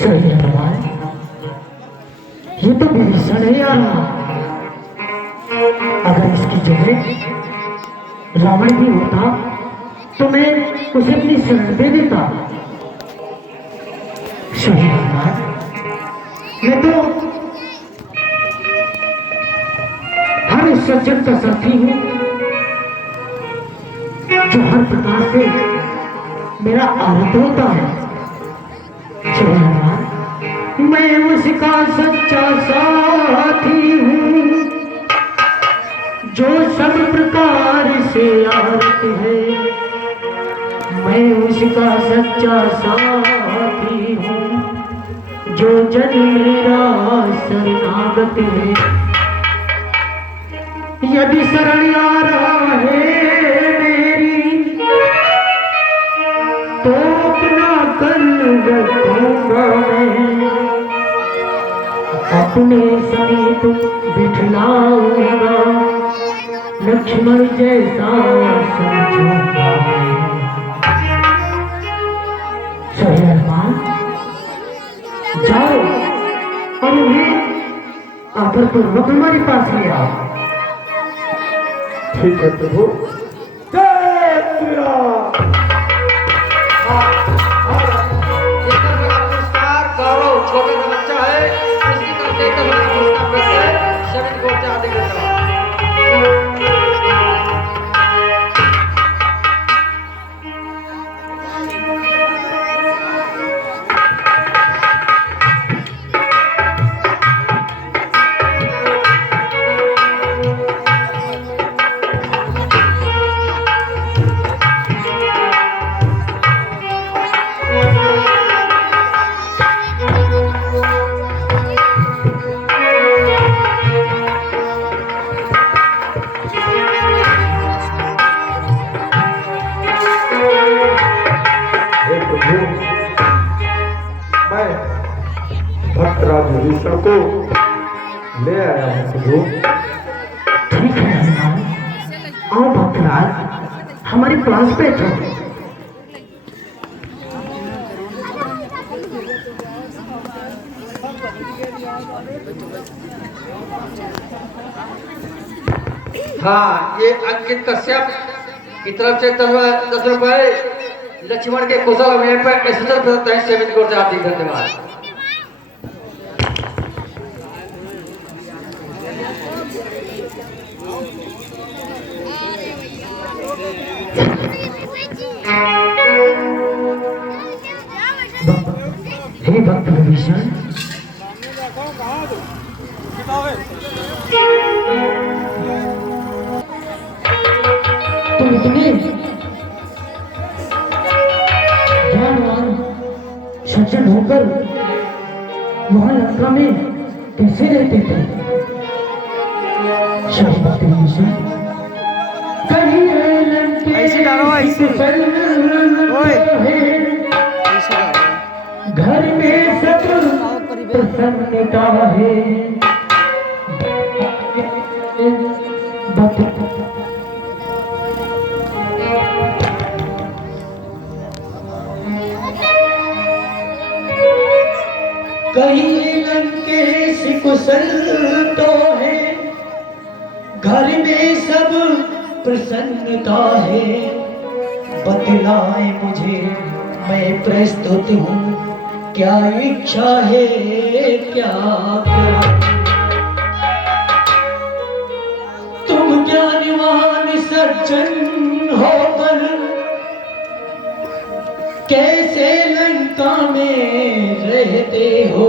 सही है भगवान, ये तो विभीषण है यार। अगर इसकी जगह रावण भी होता तो मैं उसे अपनी शरण दे देता। सही है भगवान, मैं तो हर सज्जन का साथी हूँ जो हर प्रकार से मेरा आनंद होता है। मैं उसका सच्चा साथी हूँ जो सब प्रकार से आरत है। मैं उसका सच्चा साथी हूँ जो जन मेरा शरणागत है। यदि शरण आ रहा है मेरी तो अपना कर रखूंगा मैं, अपने समीप बिठलाऊंगा, लक्ष्मण जैसा समझूंगा। सहरमान जाओ और उन्हें आदर पूर्वक हमारे पास ले आओ। ठीक है प्रभु। जय श्री राम। छोटा सा बच्चा है, इसकी तरफ से एकदम उसका पैसा है, शरीर को आदि करता है। विभीषण को ले आया हूँ प्रभु। ठीक है हनुमान, आओ भक्तराज हमारे पास बैठो। हाँ, ये अंकित कश्यप की तरफ से 10 रुपए लक्ष्मण के कुशल अभिनय पर स्पेशल प्रदत्त है। सेवित को हार्दिक धन्यवाद। हे भक्त विभीषण, तुम इतने ज्ञानवान सज्जन होकर वहां लंका में कैसे रहते थे? सही भक्त विभीषण, कहीं ऐसे डालो, ऐसे घर में सब प्रसन्नता है। कहीं लंकेश कुशल तो है, घर में सब प्रसन्नता है। बतलाए मुझे, मैं प्रस्तुत हूँ, क्या इच्छा है क्या क्या। तुम ज्ञानवान सज्जन होकर कैसे लंका में रहते हो?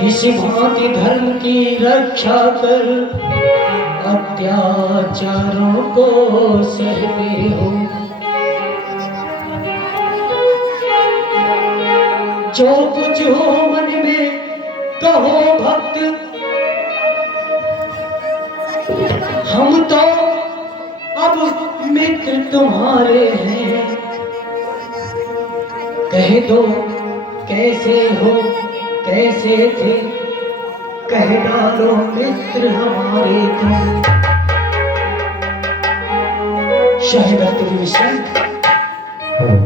किस भांति धर्म की रक्षा कर अत्याचारों को सहते हो? जो कुछ हो मन में कहो भक्त, हम तो अब मित्र तुम्हारे हैं। कह दो कैसे हो कैसे थे, कह डालो मित्र हमारे तुम। शाही भक्त विभीषण,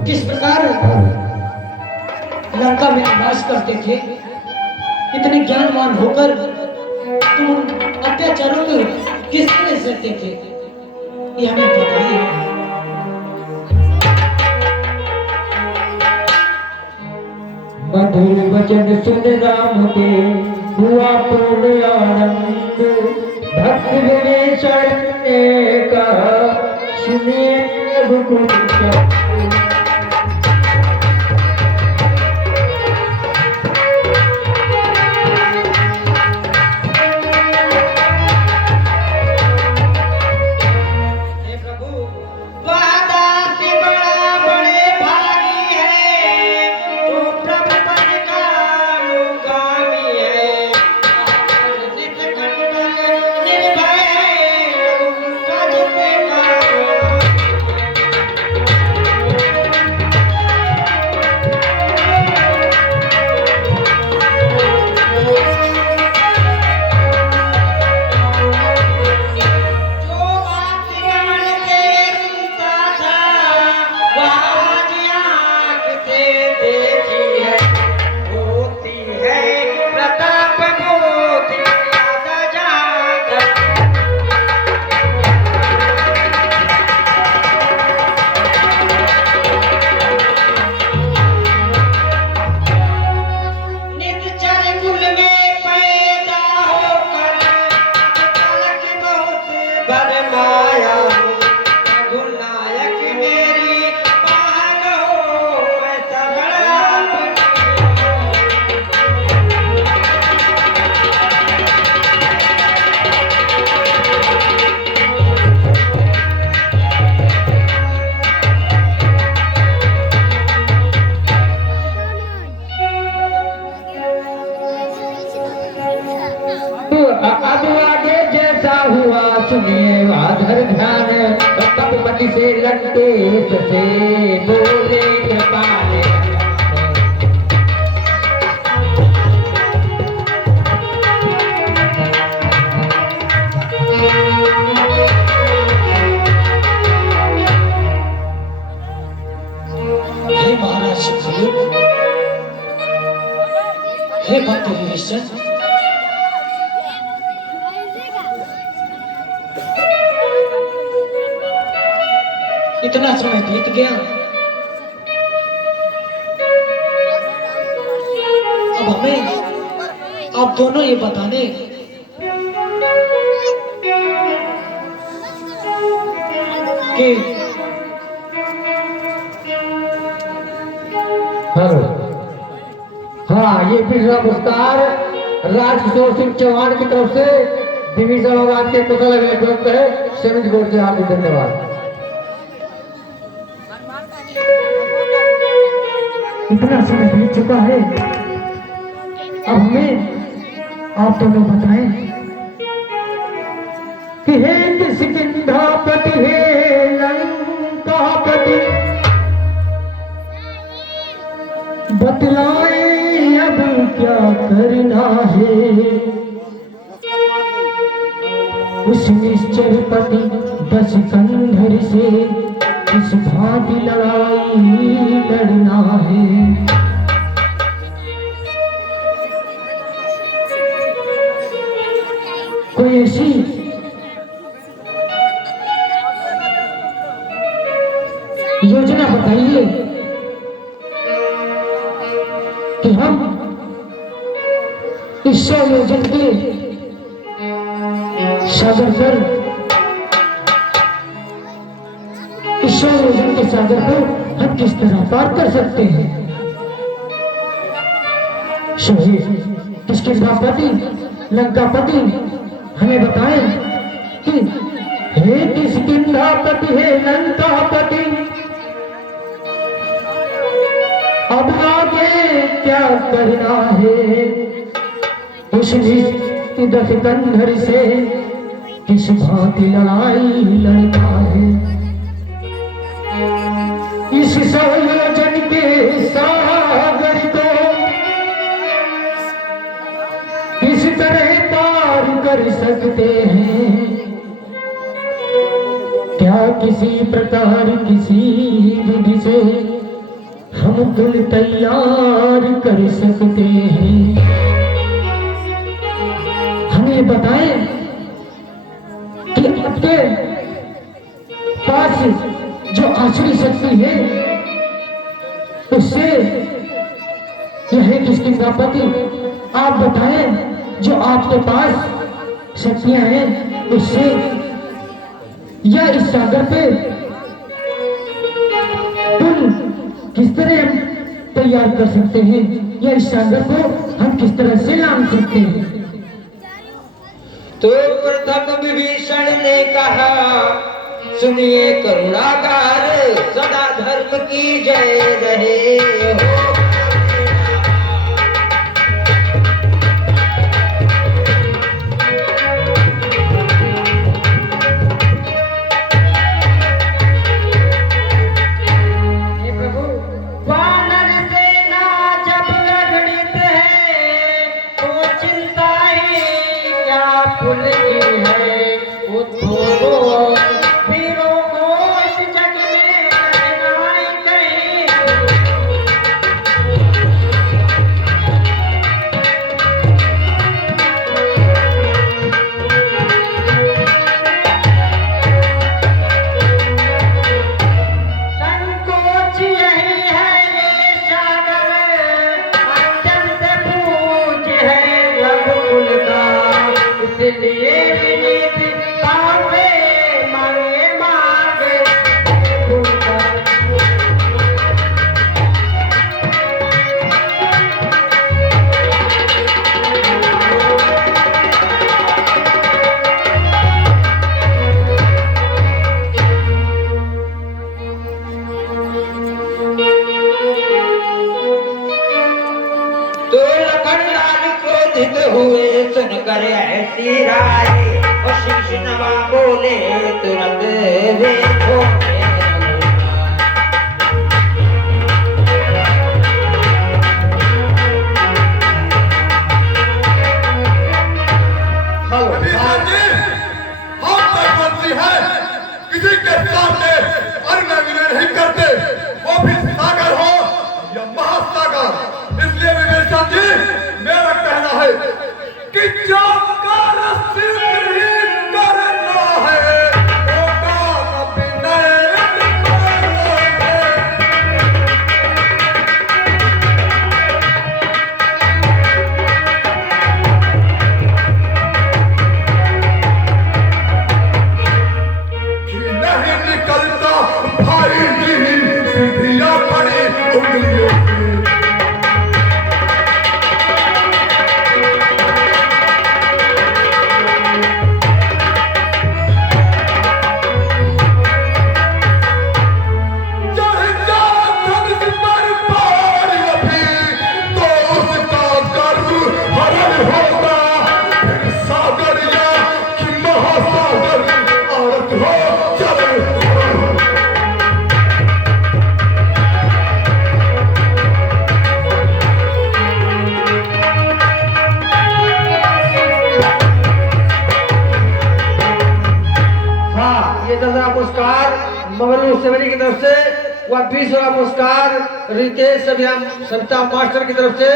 किस प्रकार लंका में निवास करते थे, इतने ज्ञानवान होकर तुम उन अत्याचारों को किस तरह सहते थे, ये हमें बताइए। मधुर वचन सुन राम के हुआ पूर्ण आनंद, भक्त विभीषण ने कहा सुनिए रघुकुल चंद। सुनिए आधर ध्यान, कपमति से लंकेश से बोले कृपाले। हे महाराज सुग्रीव, हे भक्त विभीषण, इतना समय बीत गया, अब हमें आप दोनों ये बताने कि हाँ, ये पिछला पुरस्कार राजकिशोर सिंह चौहान की तरफ से विभीषण भगवान के कुशल अभिनंदन है। सेवित गौर से हार्दिक धन्यवाद। इतना समय बीत चुका है, अब हमें आप दोनों बताएं कि हे किष्किंधापति, हे लंकापति, बतलाएं अब क्या करना है। उस निश्चर पति दस कंधर से इस भांति लड़ाई लड़ना है। कोई ऐसी योजना बताइए कि हम इस योजना के सागर पर, इस योजना के सागर पर हम किस तरह पार कर सकते हैं। किष्किंधापति, लंकापति, हमें बताएं कि हे किष्किंधापति, हे लंकापति, अब आगे क्या करना है। उस दस कंधर से किस भांति लड़ाई लड़ना है। इस संयोजन के सागर को किस तरह पार कर सकते हैं। क्या किसी प्रकार किसी विधि से हम दिल तैयार कर सकते हैं। हमें बताएं कि आपके पास जो आसुरी शक्ति है उससे यह है किसकी प्राप्ति? आप बताएं जो आपके पास शक्तियां हैं उससे या इस सागर पे पुल किस तरह हम तैयार कर सकते हैं या इस सागर को हम किस तरह से लांघ सकते हैं? तो प्रथम विभीषण ने कहा, सुनिए करुणाकार, सदा धर्म की जय रहे हो। हुए सुनकर ऐसी राय, और शीश नवा बोले तुरंत देखो किसी के सामने अन्न विनय नहीं करते, वो भी सागर हो या महासागर। इसलिए विवेचन जी मेरा कहना है कि जो कार्य सिद्ध ही करना है वो काम विनय नहीं निकलता भाई की सीधियां पड़ी उंगलियों से। पुरस्कार मंगलू सेवरी की तरफ से, वह 20वां पुरस्कार रितेश सविता मास्टर की तरफ से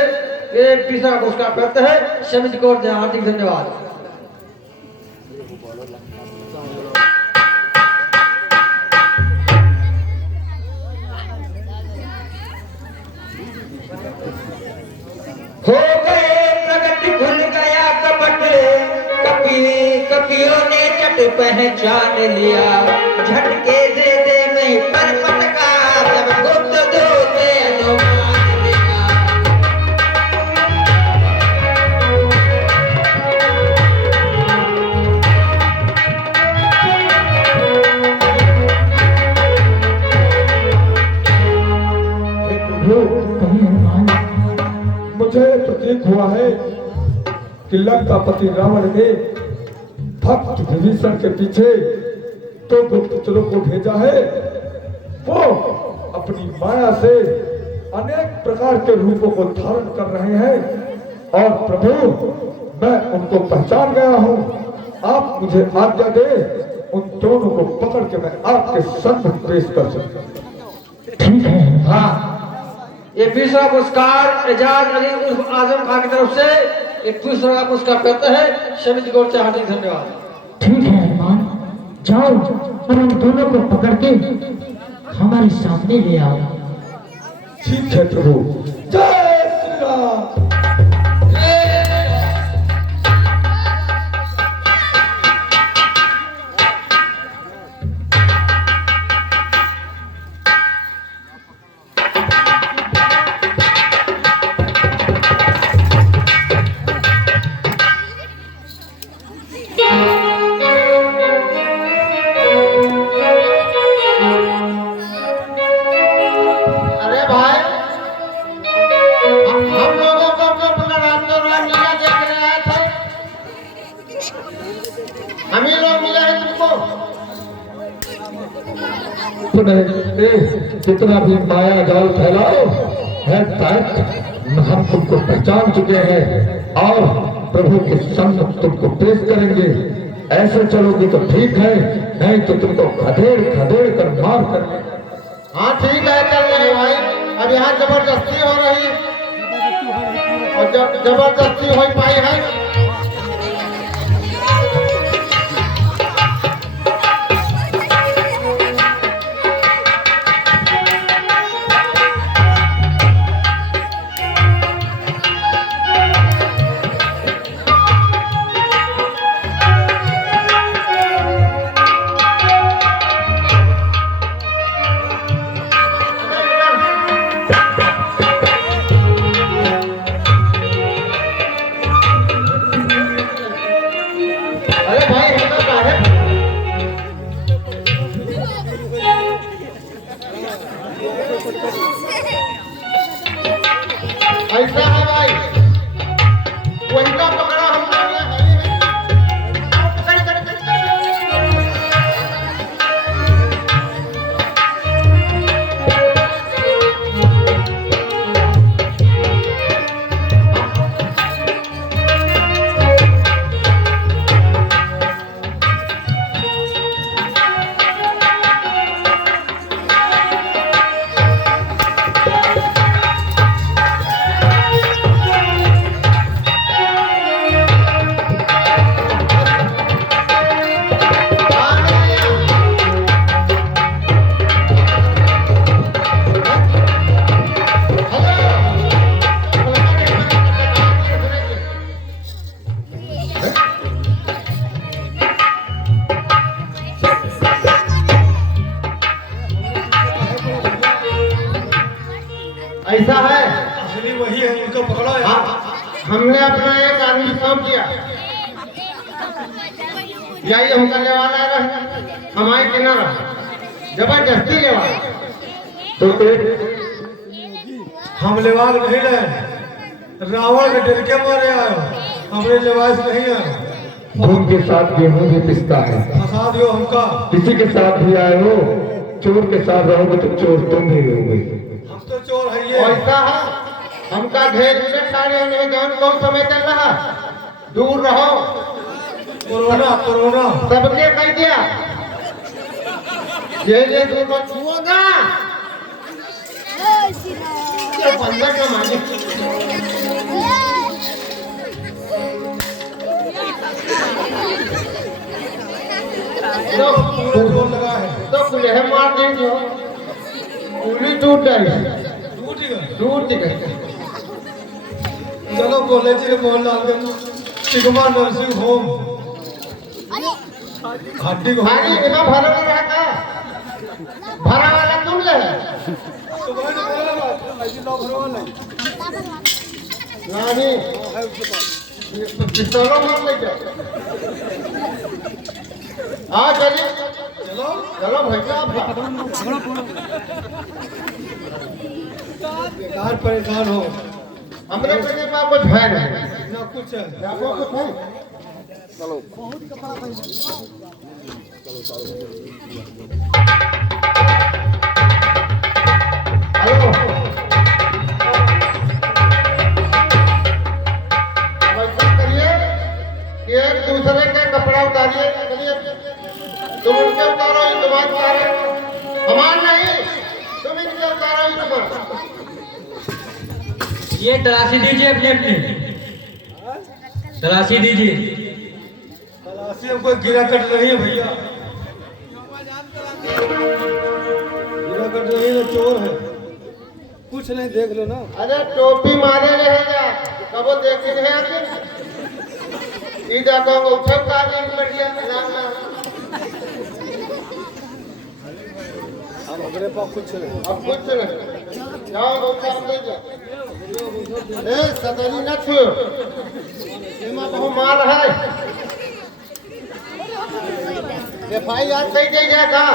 ये 20वां पुरस्कार प्राप्त है। समिति को हार्दिक धन्यवाद। हो गए प्रगति, खुल गया कपट, कपियों ने चट पहचान लिया। झटके दे दे नहीं पर पटका, जब गुप्त दूते अनुमान लिया। मुझे प्रतीक हुआ है कि लंकापति रावण ने भक्त विभीषण के पीछे तो गुप्तचरों को भेजा है। वो अपनी माया से अनेक प्रकार के रूपों को धारण कर रहे हैं और प्रभु मैं उनको पहचान गया हूँ। आप मुझे आज्ञा दे, उन दोनों को पकड़ के मैं आपके सम्मुख पेश कर सकता हूँ। ठीक है। हाँ, ये 20वां पुरस्कार एजाज अली उर्फ आजम खान की तरफ से ये 20वां पुरस्कार प्राप्त है। समिति को हार्दिक धन्यवाद। ठीक है अरमान, जाओ और उन दोनों को पकड़ के हमारे सामने ले आओ। ठीक है प्रभु। जय श्री राम। अरे भाई, हम लोगों को तो अपना रामलीला देखने आए थे। हम ही लोग मिले हैं तुमको। जितना भी माया जाल फैलाओ है तक हम तुमको पहचान चुके हैं और प्रभु के संग तुमको पेश करेंगे। ऐसे चलोगे तो ठीक है, नहीं तो तुमको खदेड़ खदेड़ कर मार कर। हाँ ठीक है, चल रहे भाई। अब यहाँ जबरदस्ती हो रही है और जब जबरदस्ती हो पाई है। अरे भाई, हम तो काहे ऐसा है भाई, वही तो पकड़ा हम लोग ने है। ऐसा है, असली वही है, उनको पकड़ो यार। हमने अपना एक आदमी सौंप दिया। यही हम करने वाला रहे, हमारे किनारा जबरदस्ती लेवा। तो हम लेवाल नहीं रहे, रावण के डर के मारे आए, हमारे लिबास नहीं आए। धूम के साथ गेहूं भी पिसता है। फंसा दियो हमका। किसी के साथ भी आए हो, चोर के साथ रहोगे तो चोर तुम ही रहोगे। हम तो चोर है ये। ऐसा है, हमका ढेर मिनट कार्य नहीं जान कौन समय चल रहा। दूर रहो। कोरोना कोरोना सबके कह दिया, ये दूर मत छुओगा। ये बंदा का मालिक पूरा जोर लगा है। तो कुल्हे मार देंगे, पूरी टूट जाएगी। टूट गई। चलो कॉलेज के बोल डाल दे। सिग्मा नर्सिंग होम हड्डी को भाई इतना भरा हुआ रहता, भरा वाला तुम ले। नहीं, पिस्तौलों मार ले क्या? हाँ चलिए, चलो चलो भैया बेकार परेशान हो हमरे के पास कुछ है नहीं। ना कुछ है। आपको कुछ है? हेलो, अब ऐसा करिए कि एक दूसरे के कपड़ा उतारिए। चलिए, तुम उनके उतारो, ये तुम्हारे उतारे, हमारे नहीं, तुम इनके ये तलाशी दीजिए अपने अपने, तलाशी दीजिए। तलाशी में कोई गिरा कट नहीं है भैया, गिरा कट नहीं है, चोर है। कुछ नहीं, देख लो ना। अरे टोपी मारे रहेगा कबो देखे नहीं आके इधर को उठम का नहीं बढ़िया नाम ना हम अपने पास कुछ नहीं। अब कुछ नहीं जाओ उठम ले जाओ। ए सदरी न छू एमा बहु माल है। एफआईआर सही दे गया का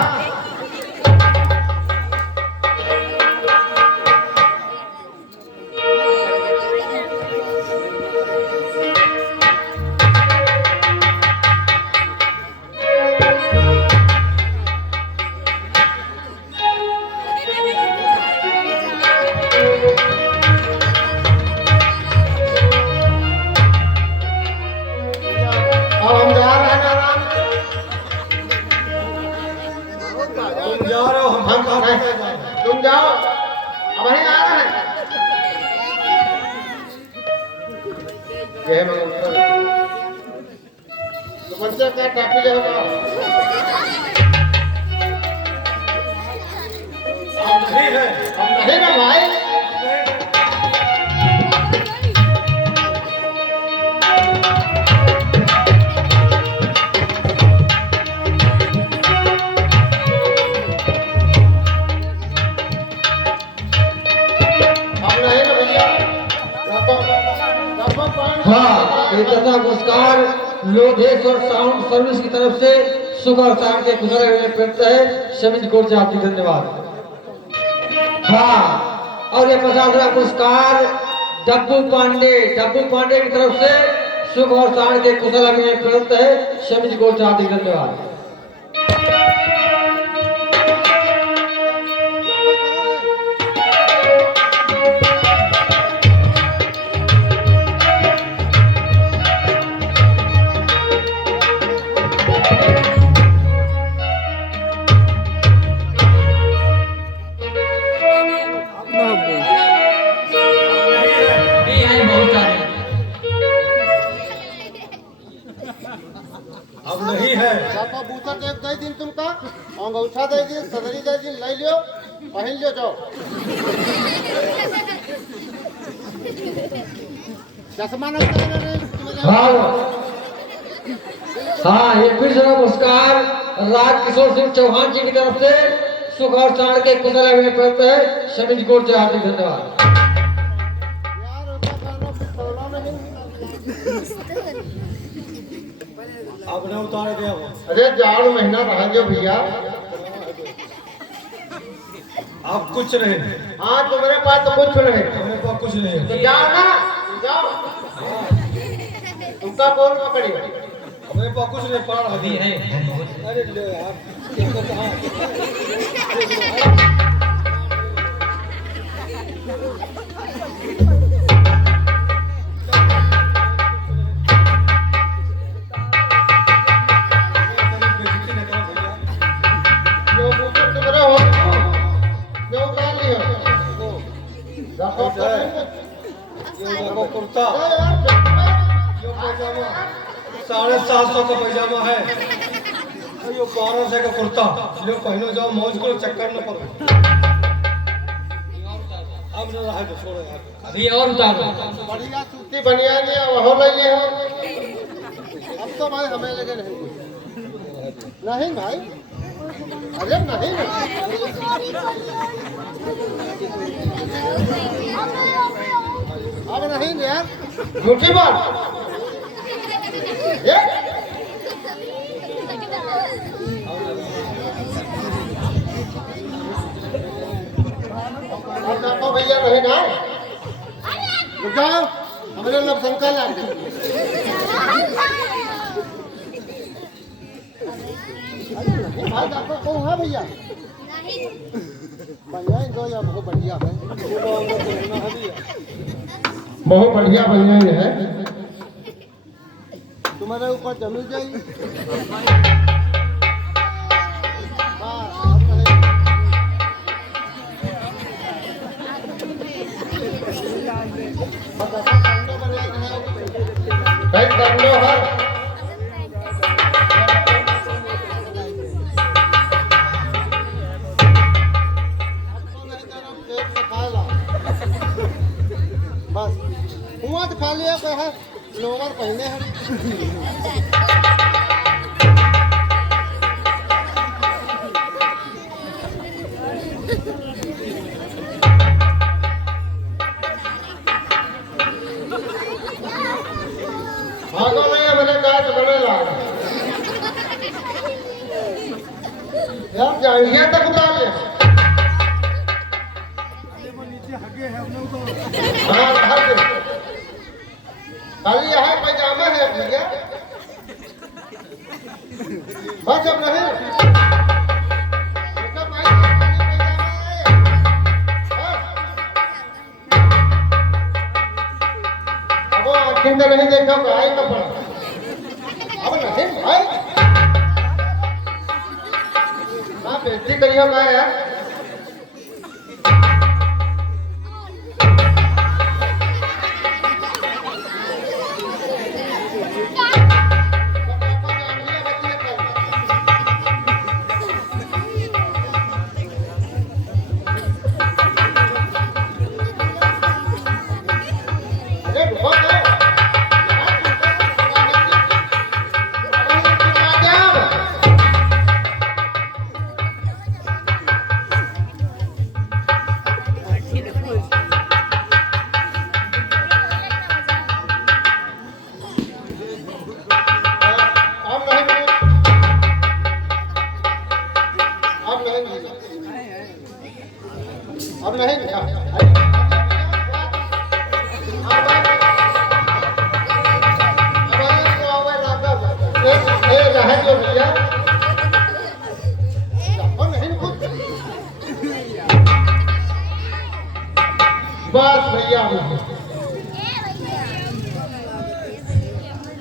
तुम जाओ अब वहीं आ रहे हैं। जय मंगल तो बच्चे का टापी ले होगा अब नहीं है, अब नहीं ना भाई। हाँ, एक तथा पुरस्कार लोधेश्वर साउंड सर्विस की तरफ से सुख और शाम के कुशल प्राप्त है। समिति कोर्ट से आपकी धन्यवाद। हाँ, और ये 50वां पुरस्कार डब्बू पांडे की तरफ से सुख और शाम के कुशल अभिनय प्राप्त है। समिति कोर्ट से आपकी धन्यवाद। अब नहीं है। जापा बूता टेप दे दिन तुमका अंगूठा दे दिन सदरी दे दिन ले लियो पहन लियो जाओ। चश्मा नहीं हाँ, ये फिर से पुरस्कार राज किशोर सिंह चौहान जी की तरफ से सुख और शाम के कुशल अभिनय प्राप्त है। समिति कोर्ट से हार्दिक धन्यवाद। यार उसका गाना फिर तोला नहीं। अब न उतार दिया वो। अरे जाड़ महीना रह गया भैया। अब कुछ नहीं, हाँ तुम्हारे पास तो कुछ नहीं। हमें पास कुछ नहीं है। तो जाओ ना जाओ। तुमका कौन पकड़ी? हमें पास कुछ नहीं, पड़ा अभी है। अरे ले यार, देखो कहाँ। जो बूता तुम्हारे हो जो उतार लियो। जापा ये देखो कुर्ता, यार ये पैजामा 750 का पैजामा है, और ये 1200 का कुर्ता। लो पहनो जाओ, मौज करो, चक्कर न पड़ो। अब न रहा तो छोड़ो यार। अभी और उतारो। बढ़िया सूती बनिया लिया वह ले लिया। अब तो भाई हमें लगे नहीं नहीं भाई। अरे नहीं अब नहीं यार झूठी बात। ये अब आपको भैया रहेगा रुक जाओ हमारे लोग शंका लाग भाई आपको कौन है भैया? भैया इनको या बहुत बढ़िया है। बहुत बढ़िया भैया ये है। तुम्हारे ऊपर जमी जाएगी। भाई कर लो हर बस हुआ तो खा लिया कोई है लोवर पहने हैं भागो नहीं है मैंने कहा तो बड़े ला यार जाइए तक उतार ले हाँ हट खाली है पैजामा है भैया बस अब नहीं इसका भाई खाली पैजामा है अब वो आखिर में नहीं देखा भाई का पड़ा अब नहीं भाई हाँ बेइज्जती करियो मैं यार अब नहीं बस भैया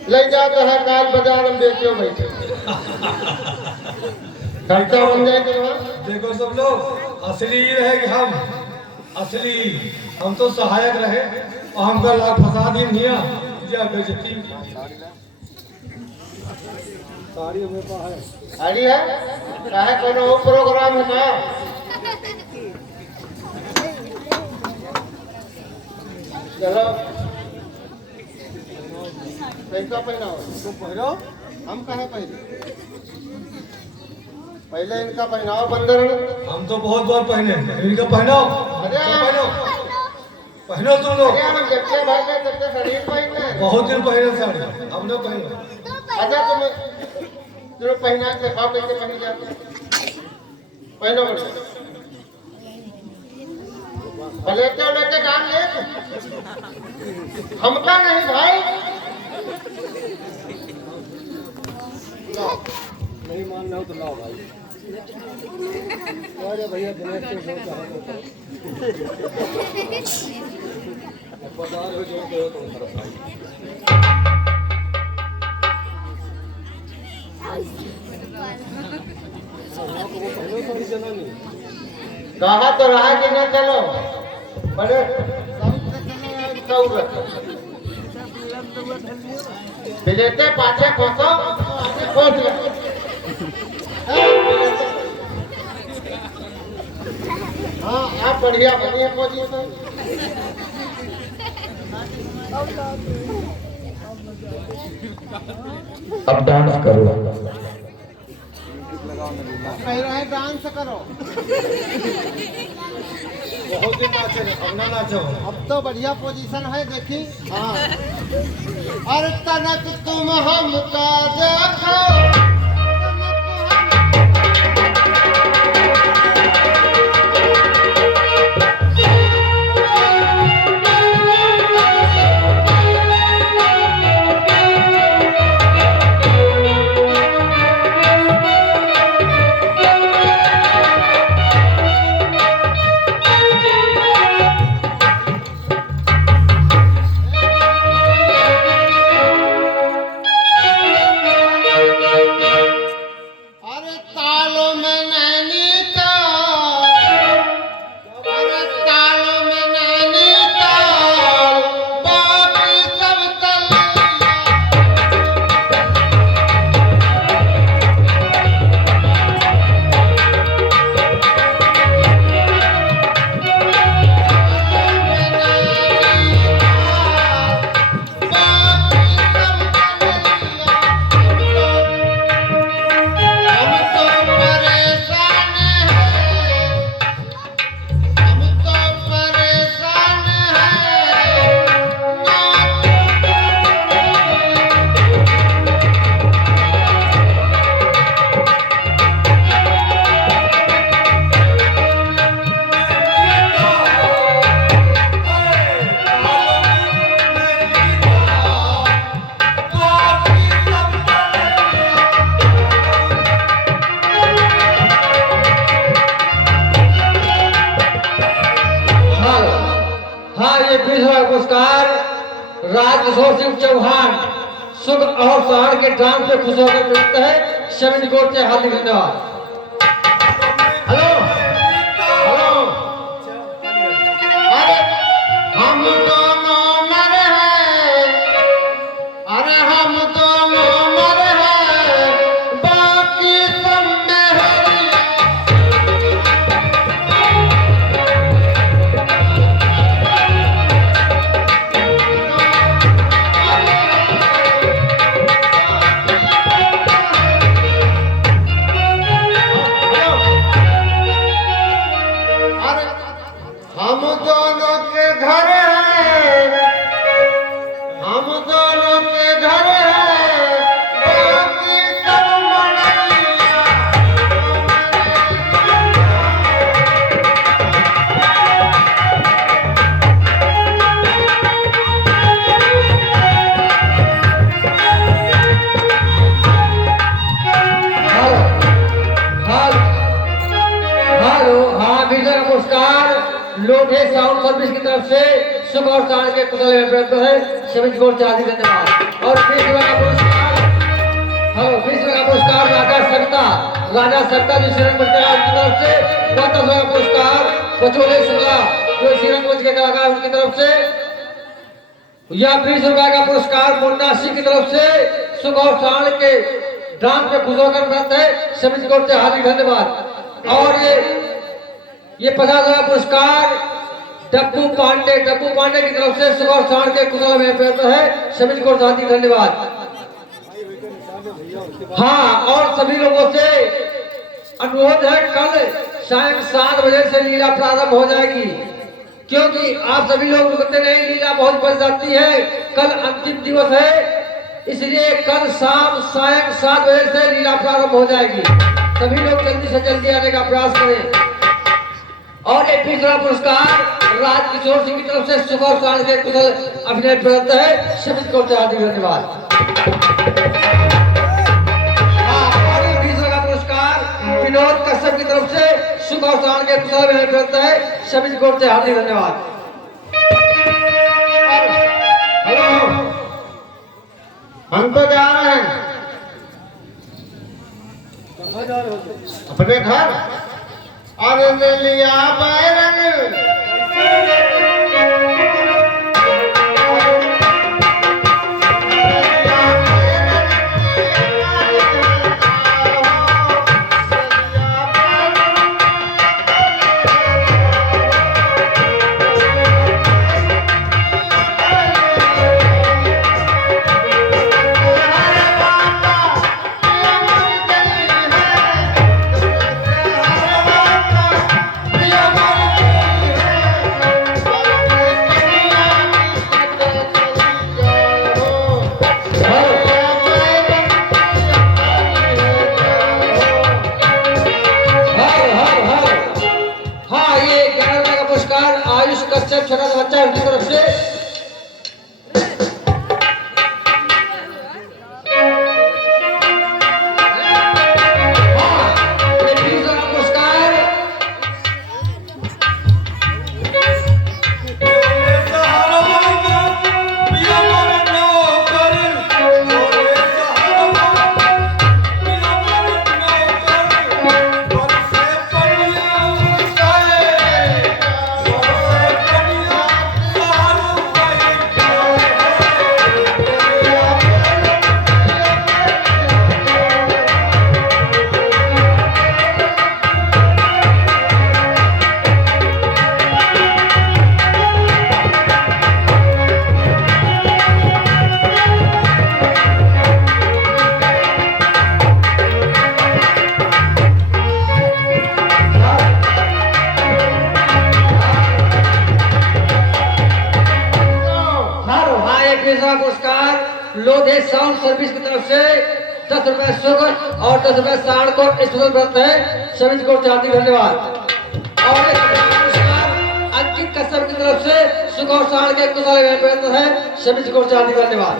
ले जाते हैं काल बाजार में बेचो बैठे खर्चा बन जाएगा देखो सब लोग असली रहे कि हम असली हम तो सहायक रहे और हमका लाख फंसा दी नहीं या बेइज्जती साड़ी है चाहे कोनो और प्रोग्राम है ना चलो कैसा पहनाओ तुम पहनो हम कहाँ पहने पहले इनका पहनाओ बंदर हम तो बहुत बार पहने इनका पहनो अरे पहनो पहनो तुम लोग अरे हम जब भाई का जब शरीर पहनना है बहुत दिन पहने साड़ी अब न पहनो अच्छा तुम्हें पहना के खाओ कैसे पहनी जाती पहनो लेके लेके डाल ले हमका नहीं भाई नहीं मानना हो तो लाओ भाई अरे भैया दिनेश के कहा तो रहा कि न चलो बड़े बिलेटे पाछे खोसो खोज हाँ आप बढ़िया बढ़िया पोजीशन अब डांस करो कह रहे डांस करो बहुत दिन पाछे अब ना नाचो अब तो बढ़िया पोजीशन है देखी हाँ और तनक तुम हमका देखो हाँ, ये 20 पुरस्कार राजकिशोर सिंह चौहान सुख और सहार के डांस पे खुश होकर मिलता है। शमीन कोट से हार्दिक धन्यवाद। हेलो हेलो, अरे हम दोनों नर हैं, अरे हम दोनों नर हैं, बाकी सब मेहरिया। अरे हम दोनों के घर हैं, हम दोनों के घर हैं, बाकी सब मनैया। हेलो, हाँ, विजय का पुरस्कार लोधे साउंड सर्विस की तरफ से सुख और सहार के कुशल में प्राप्त है। शमीन कोट से हार्दिक धन्यवाद। और 20 का पुरस्कार, हेलो, 20 का पुरस्कार राजा सत्ता जी श्रीरंग मंच की तरफ से। 10 का पुरस्कार पचोले शुक्ला जो श्रीरंग मंच के कलाकार उनकी तरफ से। यह 20 रुपए का पुरस्कार मुन्ना सिंह की तरफ से सुख और सहार के डांस पे खुश होकर प्राप्त है। शमीन कोट से हार्दिक धन्यवाद। और ये 50,000 पुरस्कार डब्बू पांडे की तरफ से सुख और सहार के कुशल में प्राप्त है। शमीन कोट से हार्दिक धन्यवाद। हाँ, और सभी लोगों से अनुरोध है, कल शाम 7 बजे से लीला प्रारंभ हो जाएगी, क्योंकि आप सभी लोग रुकते नहीं, लीला बहुत बढ़ जाती है। कल अंतिम दिवस है, इसलिए कल शाम 7 बजे से लीला प्रारंभ हो जाएगी। सभी लोग जल्दी से जल्दी आने का प्रयास करें। और एक 20वां पुरस्कार राजकिशोर सिंह की तरफ से सुख और सहार के कुशल अभिनय प्राप्त है। शमीन कोट से हार्दिक धन्यवाद। और एक 20वां पुरस्कार विनोद कश्यप की तरफ से सुख और सहार के कुशल अभिनय प्राप्त है। शमीन कोट से हार्दिक धन्यवाद। हेलो, हम तो जा रहे हैं अपने घर। अरे ले लिया बैरन, कश्यप छोटा सा बच्चा उनकी तरफ से। पुरस्कार लोधे साउंड सर्विस की तरफ से 10 रुपए शुगर और 10 रुपए साड़ को स्पेशल व्रत है। शमीन कोट से हार्दिक धन्यवाद। और एक पुरस्कार अंकित कश्यप की तरफ से सुख और साड़ के कुशल व्रत है। शमीन कोट से हार्दिक धन्यवाद।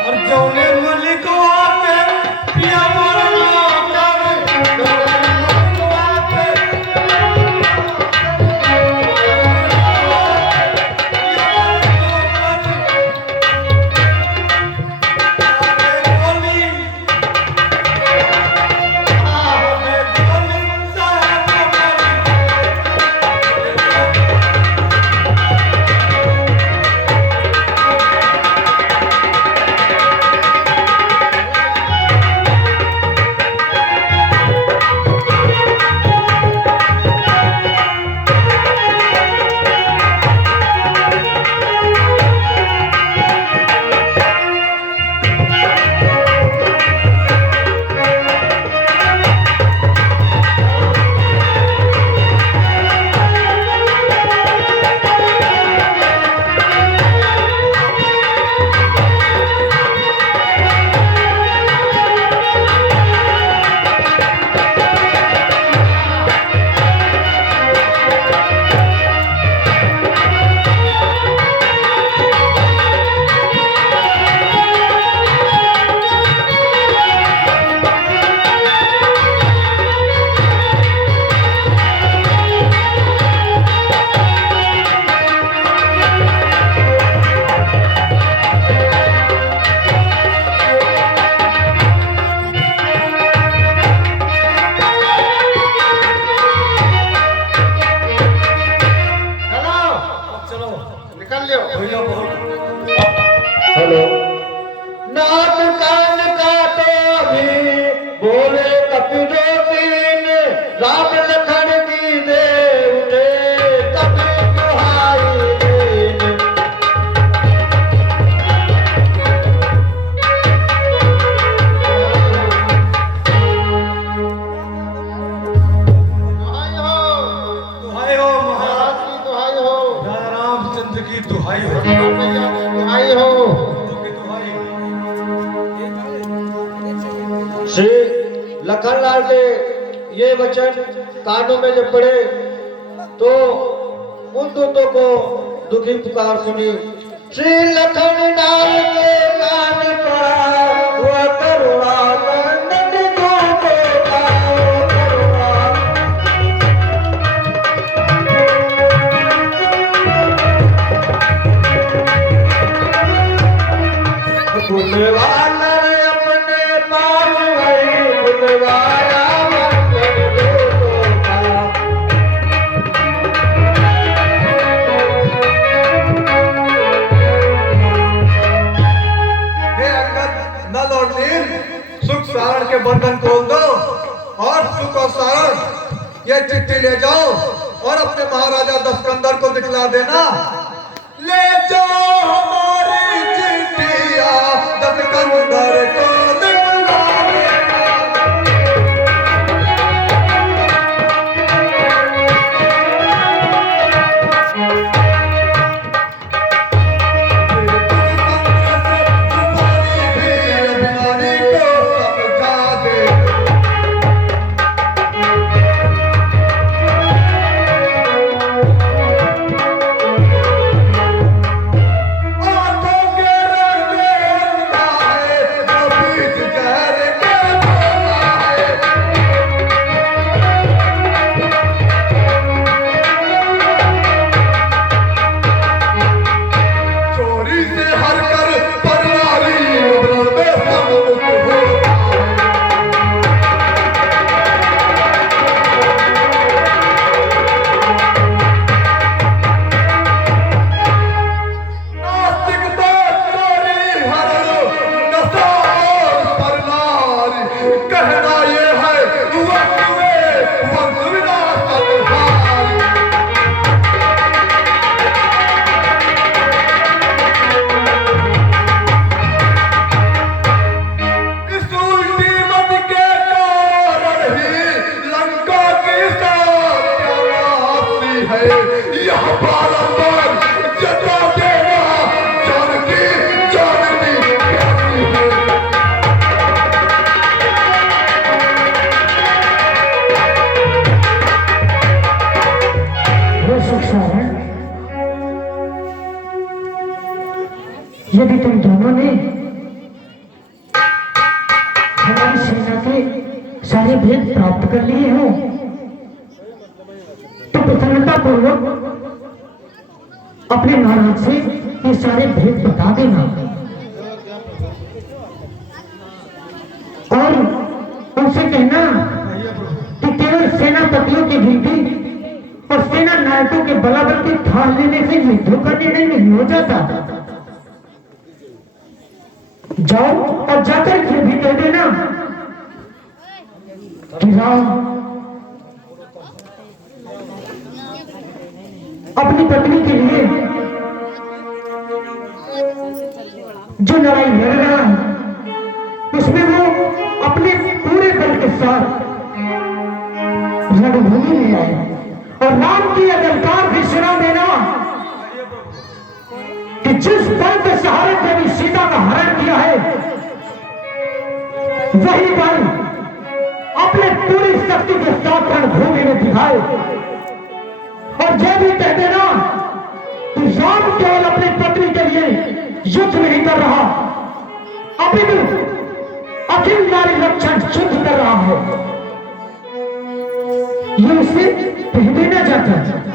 और जौने मलिक वाते श्री लखनलाल के ये वचन कानों में जब पड़े तो उन दूतों को दुखी पुकार सुनी। श्री लखनलाल के कान पड़ा वह करुणा नंदन दूतों का करुणा। बुलवाना अपने पास वही बुलवाया मंदिर दूतों का। हे अंगद, नल और नील, सुख सारण के बंधन खोल दो और सुख और सारण ये चिट्ठी ले जाओ और अपने महाराजा दस्कंदर को दिखला देना। ले जाओ हमारी चिट्ठिया दस्कंदर को दिखला देना। यदि तुम दोनों ने हमारी सेना के सारे भेद प्राप्त कर लिए हो तो प्रसन्नता पूर्वक अपने महाराज से ये सारे भेद बता देना और उनसे कहना कि केवल सेनापतियों की गिनती और सेना नायकों के बलाबल के ठाल लेने से युद्धों का निर्णय नहीं हो जाता। जाओ और जाकर फिर भी कह देना कि राम अपनी पत्नी के लिए जो लड़ाई लड़ रहा है उसमें वो अपने पूरे बल के साथ रणभूमि में आए और राम की अधिकार भी सुना देना कि जिस बल के सहारे देवी सीता का हरण किया है वही बल अपने पूरी शक्ति के साथ रणभूमि में दिखाए और यह भी कह देना कि राम केवल अपनी पत्नी के लिए युद्ध नहीं कर रहा अपितु अखिल नारी रक्षण युद्ध कर रहा है ये उसे कह देना चाहता है।